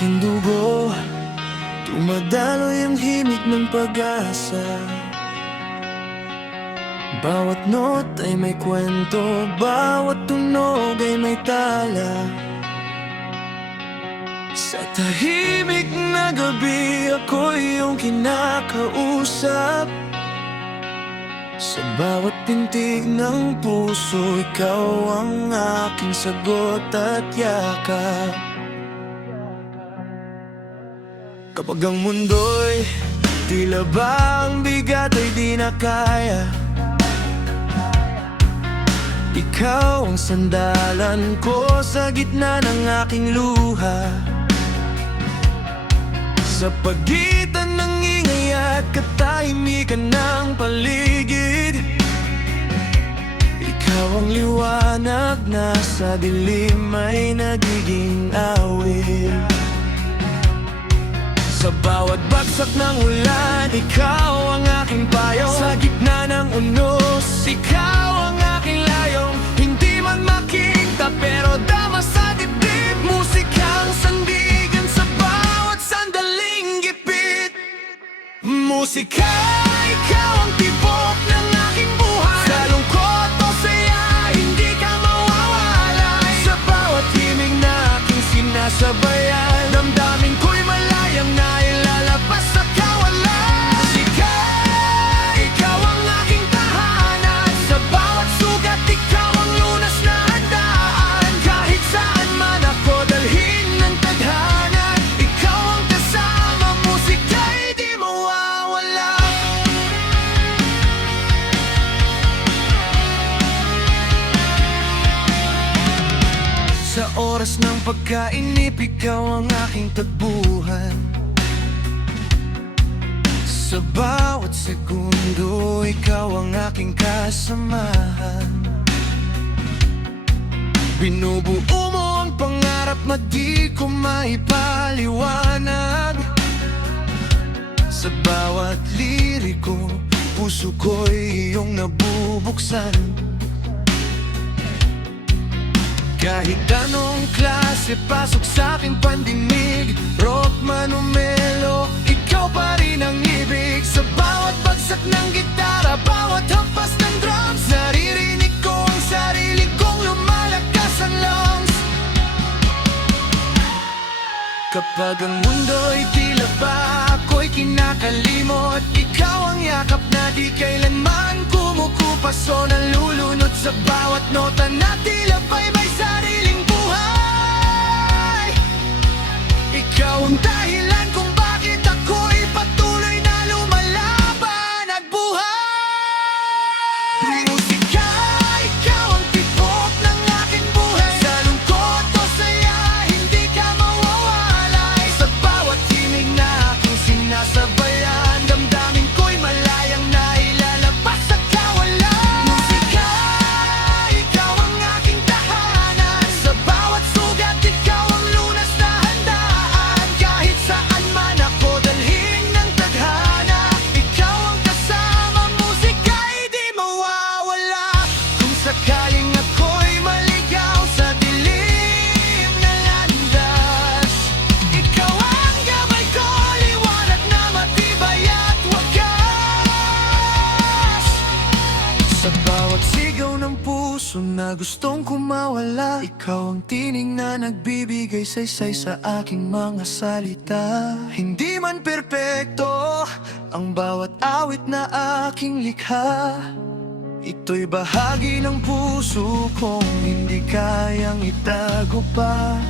aking dugo, dumadaloy ang himig ng pag-asa. Bawat not ay may kwento, bawat tunog ay may tala. Sa tahimik na gabi, ako'y iyong kinakausap. Sa bawat pintig ng puso, ikaw ang aking sagot at yakap. Kapag ang mundo'y tila ba ang bigat ay di na kaya, ikaw ang sandalan ko sa gitna ng aking luha. Sa pagitan ng ingay at katahimikan ng paligid, ikaw ang liwanag na sa dilim ay nagiging awit. Sa bawat bagsak ng ulan, ikaw ang aking payo. Sa gitna ng unos, ikaw ang aking layong. Hindi man makita pero dama sa dibdib, musikang sandigan sa bawat sandaling gipit. Musika, ikaw ang tibok ng aking buhay. Sa lungkot o saya, hindi ka mawawalay. Sa bawat himig na aking sinasabayan, damdamin ko'y malayang na ilalabas sa kawalan. Musika, ikaw ang aking tahanan. Sa bawat sugat, ikaw ang lunas na handaan. Kahit saan man ako dalhin ng tadhana, ikaw ang kasama, musika'y di mawawala. Sa oras ng pagkainip, ikaw ang aking tagbuhan. Sa bawat segundo, ikaw ang aking kasamahan. Binubuo mo ang pangarap na di ko maipaliwanag. Sa bawat liriko, puso ko'y iyong nabubuksan. Kahit anong klase pasok sa aking pandinig, rock man o melo, ikaw pa rin ang ibig. Sa bawat bagsak ng gitara, bawat hampas ng drums, naririnig ko ang sarili kong lumalakas ang lungs. Kapag ang mundo'y tila ba ako'y kinakalimot, ikaw ang yakap na di kailanman kumukupas o nalulunod. Sa bawat nota na tila ba'y may sariling buhay. Ikaw ang dahilan kung bakit ako'y patuloy na lumalaban at buhay. Musika, ikaw ang tibok ng aking buhay. Sa lungkot o saya, hindi ka mawawalay. Sa bawat himig na aking sinasabayan, damdamin ko'y malayang na ilalabas sa kawalan. Musika, ikaw ang aking tahanan. Sa bawat sugat, ikaw ang lunas na handaan. Kahit saan man ako dalhin ng tadhana, ikaw ang kasama, musika'y di mawawala. Kung sakaling ako'y maligaw sa dilim na landas, ikaw ang gabay ko, liwanag na matibay at wagas. Sa bawat sigaw ng puso na gustong kumawala, ikaw ang tinig na nagbibigay saysay sa aking mga salita. Hindi man perpekto ang bawat awit na aking likha, ito'y bahagi ng puso kong hindi kayang itago pa.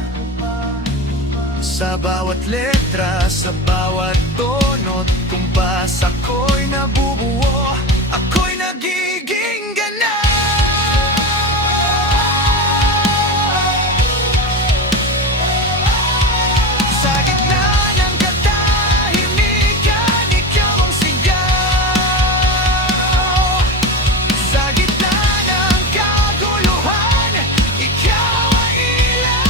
Sa bawat letra, sa bawat tono't kumpas, ako'y nabubuo, ako'y nagiging ganap. Sa gitna ng katahimikan, ikaw ang sigaw. Sa gitna ng kaguluhan, ikaw ang ilaw.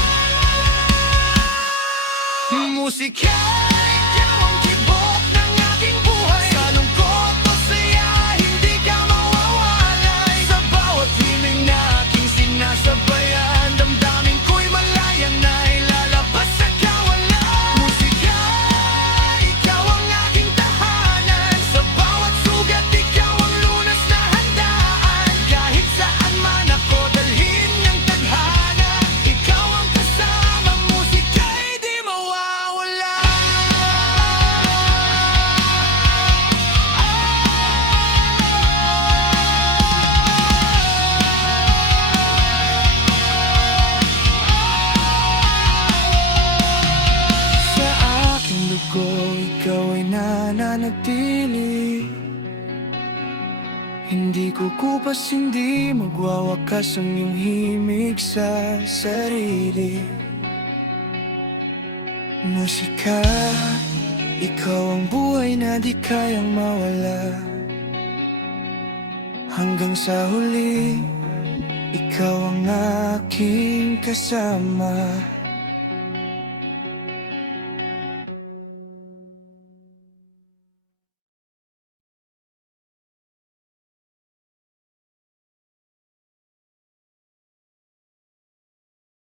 Musika, ikaw ang tibok ng aking buhay. Sa lungkot o saya, hindi ka mawawalay. Sa bawat himig na aking sinasabayan, damdamin ko'y malayang na ilalabas sa kawalan. mananatili. Hindi kukupas, hindi magwawakas ang iyong himig sa sarili. Musika, ikaw ang buhay na di kayang mawala. Hanggang sa huli, ikaw ang aking kasama.